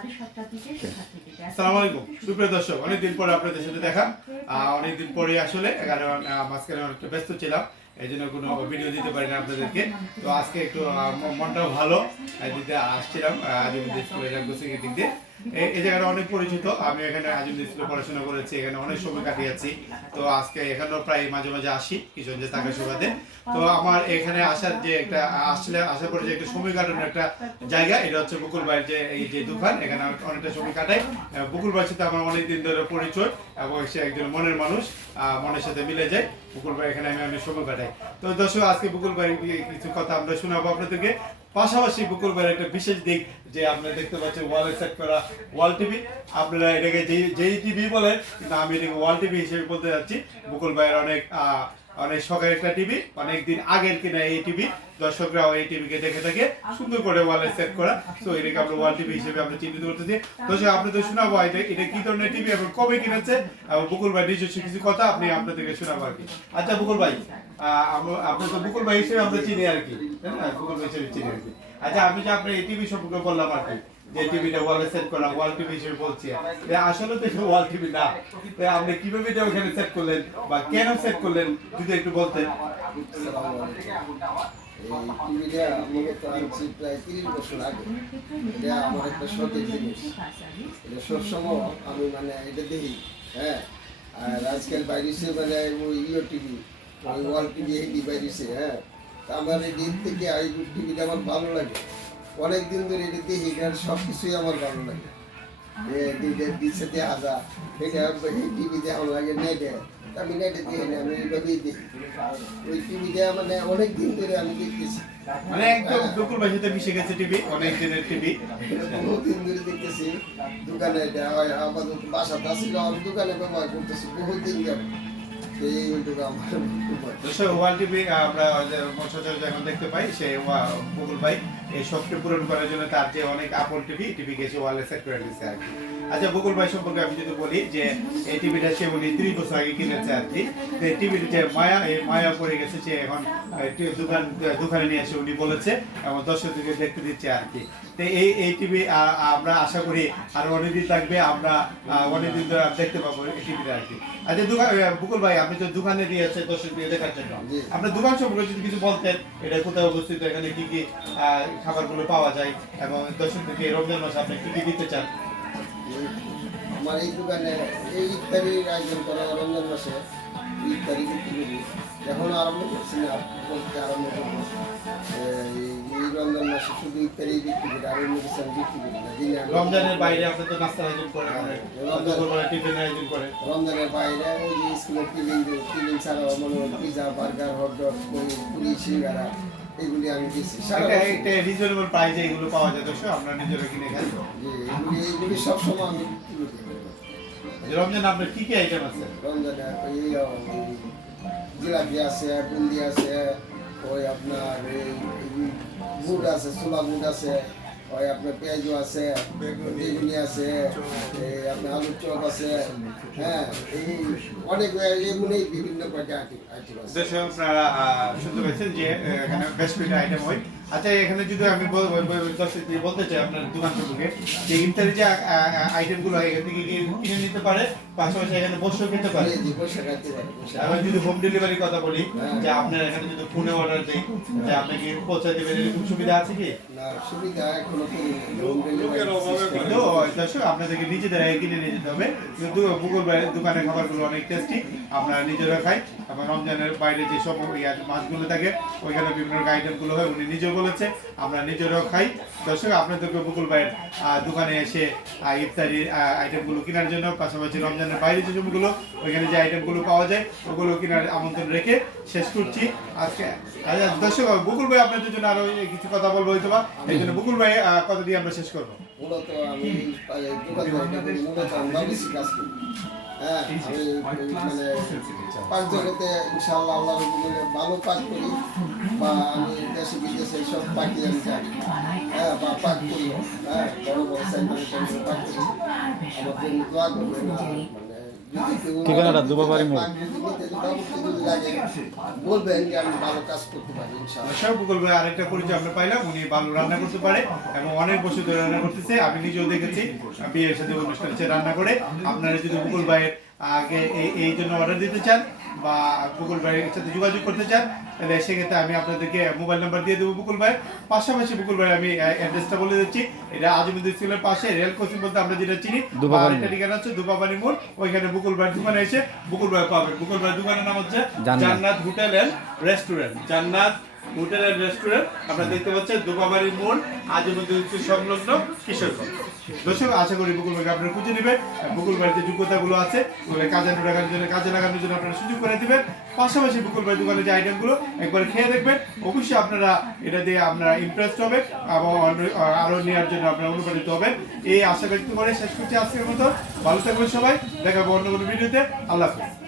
আসসালামু আলাইকুম সুপ্রিয় দর্শক, অনেকদিন পরে আপনাদের সাথে দেখা। অনেকদিন পরে আসলে মাঝখানে অনেকটা ব্যস্ত ছিলাম, এই জন্য কোনো ভিডিও দিতে পারি না আপনাদেরকে। তো আজকে একটু মনটাও ভালো দিতে আসছিলাম আজিমুদ্দিন স্কুলের দিক দিয়ে। এই জায়গাটা অনেক পরিচিত, আমি এখানে আজিমুদ্দিন স্কুলে পড়াশোনা করেছি, এখানে অনেক সময় কাটিয়েছি। তো আজকে এখানেও প্রায় মাঝে মাঝে আসি কিশোরগঞ্জে থাকার সুবাদে। তো আমার এখানে আসার যে একটা আসার পরে যে একটা সময় কাটানোর একটা জায়গা, এটা হচ্ছে বকুল ভাইয়ের যে এই যে দোকান, এখানে আমি অনেকটা সময় কাটাই। বকুল ভাইয়ের সাথে আমার অনেকদিন ধরে পরিচয় এবং সে একজন মনের মানুষ, মনের সাথে মিলে যায়। বকুল ভাই এখানে আমি অনেক সময় কাটাই। তো দর্শক, আজকে বকুল ভাই কিছু কথা আমরা শোনাবো আপনাদেরকে। পাশাপাশি বকুল ভাইয়ের একটা বিশেষ দিক যে আপনারা দেখতে পাচ্ছেন ওয়ালে সেট করা ওয়াল টিভি। আপনারা এটাকে যেই টিভি বলেন, কিন্তু আমি এটাকে ওয়াল টিভি হিসেবে বলতে যাচ্ছি। বকুল ভাইয়ের অনেক শখের একটা টিভি, অনেকদিন আগের কিনা এই টিভি। দর্শকরাও এই টিভিকে দেখে থাকে, সুন্দর করে ওয়ালে সেট করা। তো এটাকে আমরা ওয়াল টিভি হিসেবে আমরা চিহ্নিত করতেছি। দর্শক, আপনাদের শোনাবো এটা কি ধরনের টিভি এবং কবে কিনেছে, এবং বকুল ভাই নিজস্ব কিছু কথা আপনি আপনাদেরকে শোনাবো আর কি। আচ্ছা বকুল ভাই, আপনি তো বকুল ভাই হিসেবে আমরা চিনি আর কি, তাই না? বকুল ভাই হিসেবে চিনি আর কি। আচ্ছা, আমি যে আপনার এই টিভি সম্পর্কে বললাম আর কি, যে টিভিটা ওয়ালে সেট করা ওয়াল টিভি হিসেবে বলছি, আসলে তো এটা ওয়াল টিভি না। আপনি কিভাবে এটা ওখানে সেট করলেন বা কেন সেট করলেন, যদি একটু বলতেন। টিভিটা মূলত আনছি প্রায় 30 বছর আগে। এটা আমার একটা শখের জিনিস। এটা সবসময় আমি এটা দেখি, হ্যাঁ। আর আজকাল বাইরেছে ওই টিভি, ওই ওয়াল টিভি এই বাইরেছে, হ্যাঁ। তা আমার এই দিন থেকে এই টিভিটা আমার ভালো লাগে। অনেক দিন ধরে এটা দেখি, কারণ সব কিছুই আমার ভালো লাগে। দিচ্ছে দেখা যায়, এটা টিভিতে আমার লাগে নেটে। আমি নেটে দেখি না, আমি এইভাবেই দেখি। ওই টিভিটা অনেক দিন ধরে আমি দেখতেছি, একদম বকুল ভাইয়ের সাথে মিশে গেছে টিভি, অনেক দিনের টিভি, বহুদিন ধরে দেখতেছি। দোকানে আপাতত বাসাতে আসছিল, আমি দোকানে ব্যবহার করতেছি বহুদিন যাবে। ওয়াল টিভি আমরা সচরাচর এখন দেখতে পাই, সে বকুল ভাই এই শখকে পূরণ করার জন্য তার যে অনেক আপন টিভি গেছে ওয়ালে সেট করে দিচ্ছে আর কি। আচ্ছা, বকুল ভাই সম্পর্কে আমি যদি বলি যে এই টিভিটা সে উনি 30 বছর আগে কিনেছে আর কি। টিভির যে মায়া পড়ে গেছে, সে এখন দোকানে নিয়ে এসে উনি বলেছে এবং দর্শকদেরকে দেখতে দিচ্ছে আর কি। তো এই টিভি আমরা আশা করি আরো অনেকদিন থাকবে, আমরা অনেকদিন ধরে দেখতে পাবো এই টিভিটা আর কি। আচ্ছা বকুল ভাই, আপনি তো দোকানে দিয়েছে দর্শকদের দেখার জন্য, আপনার দোকান সম্পর্কে যদি কিছু বলতেন, এটা কোথায় অবস্থিত, এখানে কি কি খাবারগুলো পাওয়া যায় এবং দর্শকদেরকে রমজান মাসে আপনি কি কি দিতে চান। আমার এই দোকানে এই ইফতারির আয়োজন করা রমজান মাসে ইফতারি বিক্রি করি। এখনো আরম্ভ করছি না, বলতে আরম্ভ করবো। এই রমজান মাসে শুধু ইফতারি বিক্রি করি, আর অন্য কিছু আমি বিক্রি করি না। রমজানের বাইরে আপনি তো নাস্তার আয়োজন করেন, টিফিনের আয়োজন করেন। রমজানের বাইরে ওই যে স্কুলের টিফিন ছাড়াও পিজা, বার্গার, হটডগ, পুরি, সিঙ্গারা, এগুলি আমি দিচ্ছি। একটা রিজনেবল প্রাইসে এগুলো পাওয়া যায়, দর্শক আমরা নিজেরা কিনে খাই। এগুলি সবসময় আমি রমজান আপনার কি কি আইটেম আছে? রমজানে জিলাপি আছে, বুন্দি আছে, ওই আপনার বুট আছে, ছোলা বুট আছে, ওই আপনার পেঁয়াজু আছে, বেগুনি আছে, আপনার আলুর চপ আছে, হ্যাঁ। এই অনেক এমনি বিভিন্ন আইটেম আছে। আপনারা শুনতে পেয়েছেন যে এখানে বেশ কিছু আইটেম হয়। আচ্ছা, এখানে যদি আমি বলতে চাই আপনার দোকান সম্পর্কে, যে ইফতারি যে আইটেমগুলো এখান থেকে কিনে নিতে পারে, পাশাপাশি এখানে বসেও খেতে পারে। আমি যদি হোম ডেলিভারি কথা বলি, যে আপনার এখানে যদি ফোনে অর্ডার দিই, যে আপনাকে পৌঁছে দেবেন, এরকম সুবিধা আছে কি? না, সুবিধা এখনো দর্শক, আপনাদেরকে নিজেদের কিনে নিয়ে যেতে হবে। কিন্তু বকুল ভাইয়ের দোকানের খাবারগুলো অনেক টেস্টি, আমরা নিজেরা খাই। এবং রমজানের বাইরে যে সব মাছগুলো থাকে, ওইখানে বিভিন্ন আইটেমগুলো হয়, উনি নিজেও বলেছে, আমরা নিজেরাও খাই। দর্শক, আপনাদেরকে বকুল ভাইয়ের দোকানে এসে ইফতারির আইটেমগুলো কেনার জন্য, পাশাপাশি রমজানের বাইরে যে সবগুলো ওইখানে যে আইটেমগুলো পাওয়া যায় ওগুলো কেনার আমন্ত্রণ রেখে শেষ করছি আজকে। দর্শক, বকুল ভাই আপনাদের জন্য আরো কিছু কথা বলবো হয়তো বা, এই জন্য বকুল ভাই কথা দিয়ে আমরা শেষ করবো। মূলত আমি কাজ করি, হ্যাঁ। আমি 5 জগতে ইনশাআল্লাহ আল্লাহ ভালো কাজ করি, বা আমি দেশে বিদেশে সব পাখি আমি যাই, হ্যাঁ, বা পাক করি, হ্যাঁ, বড় বড় সেন্টারে পাক করি। আমার জন্য দোয়া করবেন, যদি কেউ ঠিকানাটা দুবাবাড়ি মোড়। যদি লাগে, বলবেন যে আমি ভালো কাজ করতে পারি ইনশাআল্লাহ। সব গুগল ভাই আরেকটা পরিচয় আমরা পাইলাম, উনি ভালো রান্না করতে পারে এবং অনেক বছর ধরে রান্না করতেছে। আমি নিজেও দেখেছি বিয়ের সাথে অনুষ্ঠানে সে রান্না করে। আপনারা যদি গুগল ভাইয়ের আগে এই জন্য অর্ডার দিতে চান বা গুগল ভাইয়ের সাথে যোগাযোগ করতে চান, তাহলে সেক্ষেত্রে আমি আপনাদেরকে মোবাইল নাম্বার দিয়ে দেবো গুগল ভাইয়ের। পাশাপাশি গুগল ভাই আমি অ্যাড্রেসটা বলে দিচ্ছি, এটা আজিমুদ্দিন স্কুলের পাশে রেল ক্রসিং বলতে আমরা যেটা চিনি, দুবাবাড়ি আরেকটা ঠিকানা হচ্ছে দুবাবাড়ি মোড়। ওইখানে গুগল ভাইয়ের দোকানে এসে গুগল ভাই পাবেন। গুগল ভাইয়ের দোকানের নাম হচ্ছে জান্নাত হোটেল এন্ড রেস্টুরেন্ট। জান্নাত হোটেল এন্ড রেস্টুরেন্ট আপনারা দেখতে পাচ্ছেন দুবাবাড়ি মোড়, আজিমুদ্দিন স্কুল সংলগ্ন কিশোরগঞ্জ। দর্শক, আশা করি গুগল ভাইকে আপনারা খুঁজে নেবেন। গুগল ভাইয়ের যে যোগ্যতাগুলো আছে ওগুলো কাজে লাগানোর জন্য আপনারা সুযোগ করে দিবেন। পাশাপাশি গুগল ভাইয়ের দোকানে যে আইটেমগুলো একবার খেয়ে দেখবেন, অবশ্যই আপনারা এটা দিয়ে আপনারা ইমপ্রেসড হবে এবং আরো নেওয়ার জন্য আপনারা অনুপ্রাণিত হবেন। এই আশা ব্যক্ত করে শেষ করছি আজকের মতো। ভালো থাকবেন সবাই, দেখাবো অন্য কোনো ভিডিওতে। আল্লাহ হাফেজ।